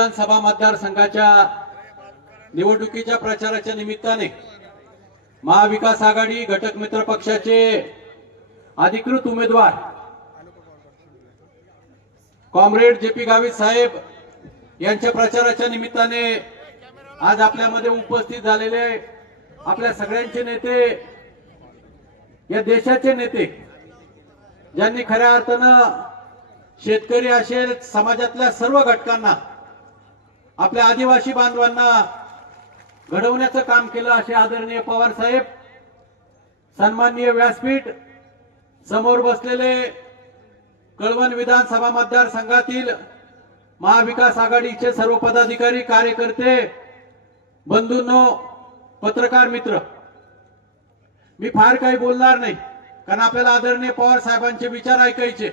विधानसभा मतदारसंघाच्या निवडणुकीच्या प्रचाराच्या निमित्ताने महाविकास आघाडी घटक मित्र पक्षाचे अधिकृत उमेदवार कॉम्रेड जे पी गावित साहेब यांच्या प्रचाराच्या निमित्ताने आज आपल्यामध्ये उपस्थित झालेले आपल्या सगळ्यांचे नेते या देशाचे नेते ज्यांनी खऱ्या अर्थानं शेतकरी असेल समाजातल्या सर्व घटकांना आपल्या आदिवासी बांधवांना घडवण्याचं काम केलं असे आदरणीय पवार साहेब सन्माननीय व्यासपीठ समोर बसलेले कळवण विधानसभा मतदारसंघातील महाविकास आघाडीचे सर्व पदाधिकारी कार्यकर्ते बंधूंनो पत्रकार मित्र मी फार काही बोलणार नाही कारण आपल्याला आदरणीय पवार साहेबांचे विचार ऐकायचे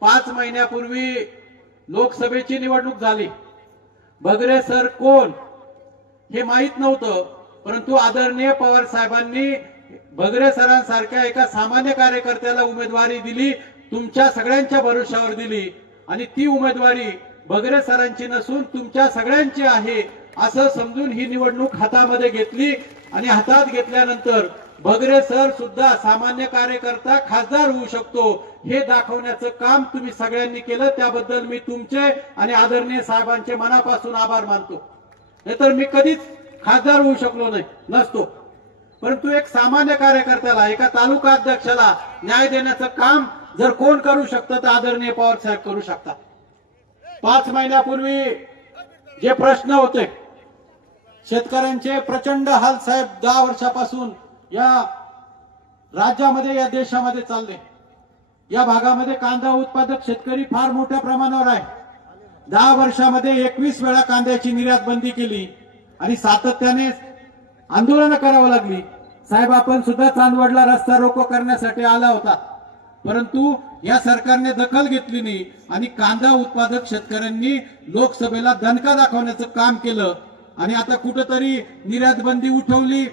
पाच महिन्यापूर्वी लोकसभेची निवडणूक झाली भगरे सर कोण हे माहीत नव्हतं परंतु आदरणीय पवार साहेबांनी भगरे सरांसारख्या एका सामान्य कार्यकर्त्याला उमेदवारी दिली तुमच्या सगळ्यांच्या भरोशावर दिली आणि ती उमेदवारी भगरे सरांची नसून तुमच्या सगळ्यांची आहे असं समजून ही निवडणूक हातामध्ये घेतली आणि हातात घेतल्यानंतर बगरे सर सुद्धा सामान्य कार्यकर्ता खासदार होऊ शकतो हे दाखवण्याचं काम तुम्ही सगळ्यांनी केलं त्याबद्दल मी तुमचे आणि आदरणीय साहेबांचे मनापासून आभार मानतो नाहीतर मी कधीच खासदार होऊ शकलो नाही नसतो परंतु एक सामान्य कार्यकर्त्याला एका तालुका अध्यक्षाला न्याय देण्याचं काम जर कोण करू शकतं तर आदरणीय पवार साहेब करू शकतात पाच महिन्यापूर्वी जे प्रश्न होते शेतकऱ्यांचे प्रचंड हाल साहेब दहा वर्षापासून या राज्यामध्ये या देशामध्ये चालले या भागामध्ये कांदा उत्पादक शेतकरी फार मोठ्या प्रमाणावर आहे दहा वर्षामध्ये एकवीस वेळा कांद्याची निर्यात बंदी केली आणि सातत्याने आंदोलन करावं लागली साहेब आपण सुद्धा चांदवडला रस्ता रोको करण्यासाठी आला होता परंतु या सरकारने दखल घेतली नाही आणि कांदा उत्पादक शेतकऱ्यांनी लोकसभेला दणका दाखवण्याचं काम केलं आणि आता कुठंतरी निर्यात बंदी उठवली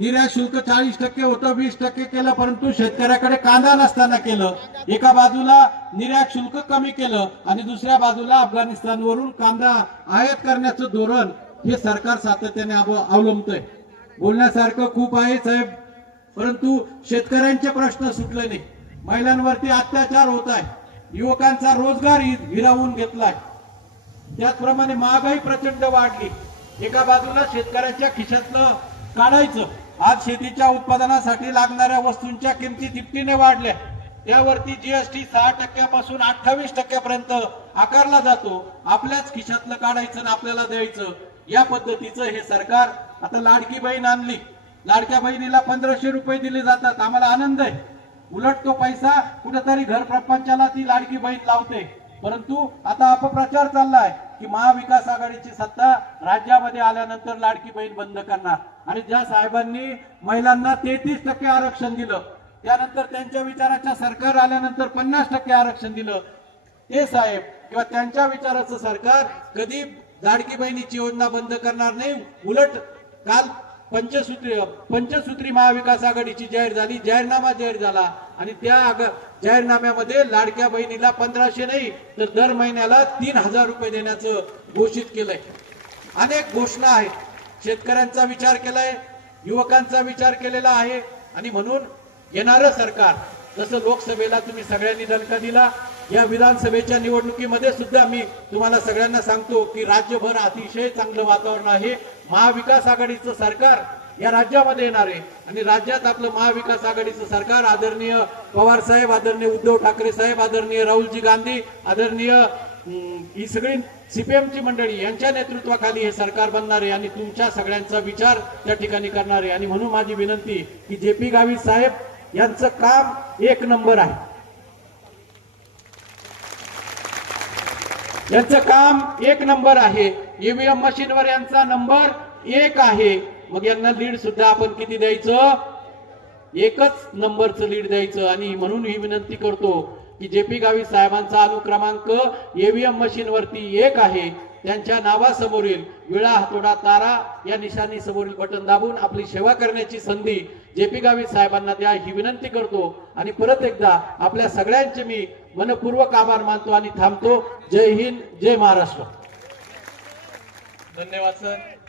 निर्यात शुल्क चाळीस टक्के होतं वीस टक्के केलं परंतु शेतकऱ्याकडे कांदा नसताना केलं एका बाजूला निर्यात शुल्क कमी केलं आणि दुसऱ्या बाजूला अफगाणिस्तानवरून कांदा आयात करण्याचं धोरण हे सरकार सातत्याने अवलंबतंय बोलण्यासारखं खूप आहे साहेब परंतु शेतकऱ्यांचे प्रश्न सुटले नाही महिलांवरती अत्याचार होत आहे युवकांचा रोजगार हिरावून घेतलाय त्याचप्रमाणे महागाई प्रचंड वाढली एका बाजूला शेतकऱ्यांच्या खिशातलं काढायचं आज शेतीच्या उत्पादनासाठी लागणाऱ्या वस्तूंच्या किमती तिपटीने वाढल्या त्यावरती जीएसटी सहा टक्क्यापासून अठ्ठावीस टक्क्यापर्यंत आकारला जातो आपल्याच खिशातलं काढायचं आणि आपल्याला द्यायचं या पद्धतीचं हे सरकार आता लाडकी बहीण आणली लाडक्या बहिणीला पंधराशे रुपये दिले जातात आम्हाला आनंद आहे उलट तो पैसा कुठेतरी घर प्रपंचाला ती लाडकी बहीण लावते परंतु आता अपप्रचार चाललाय की महाविकास आघाडीची सत्ता राज्यामध्ये आल्यानंतर लाडकी बहीण बंद करणार आणि ज्या साहेबांनी महिलांना तेहतीस टक्के आरक्षण दिलं त्यानंतर त्यांच्या विचाराच्या सरकार आल्यानंतर पन्नास टक्के आरक्षण दिलं ते साहेब किंवा त्यांच्या विचाराचं सरकार कधी लाडकी बहिणीची योजना बंद करणार नाही उलट काल पंचसूत्री पंचसूत्री महाविकास आघाडीची जाहीर झाली जाहीरनामा जाहीर झाला आणि त्या जाहीरनाम्यामध्ये लाडक्या बहिणीला पंधराशे नाही तर दर महिन्याला तीन हजार रुपये देण्याचं घोषित केलंय अनेक घोषणा आहेत शेतकऱ्यांचा विचार केलाय युवकांचा विचार केलेला आहे आणि म्हणून येणारं सरकार जसं लोकसभेला तुम्ही सगळ्यांनी दणका दिला या विधानसभेच्या निवडणुकीमध्ये सुद्धा मी तुम्हाला सगळ्यांना सांगतो की राज्यभर अतिशय चांगलं वातावरण आहे महाविकास आघाडीचं सरकार या राज्यामध्ये येणार आहे आणि राज्यात आपलं महाविकास आघाडीचं सरकार आदरणीय पवार साहेब आदरणीय उद्धव ठाकरे साहेब आदरणीय राहुलजी गांधी आदरणीय ही सगळी सीपीएमची मंडळी यांच्या नेतृत्वाखाली हे सरकार बनणार आहे आणि तुमच्या सगळ्यांचा विचार त्या ठिकाणी करणार आहे आणि म्हणून माझी विनंती की जे पी गावी साहेब यांचं काम एक नंबर आहे यांचं काम एक नंबर आहे ईव्हीएम मशीनवर यांचा नंबर एक आहे मग यांना लीड सुद्धा आपण किती द्यायचं एकच नंबरचं लीड द्यायचं आणि म्हणून ही विनंती करतो की जे पी गावी साहेबांचा अनुक्रमांक एव्हीएम मशीनवरती एक आहे त्यांच्या नावासमोरील विळा हातोडा तारा या निशाणी समोरील बटन दाबून आपली सेवा करण्याची संधी जे पी गावी साहेबांना द्या ही विनंती करतो आणि परत एकदा आपल्या सगळ्यांचे मी मनपूर्वक आभार मानतो आणि थांबतो जय हिंद जय महाराष्ट्र धन्यवाद सर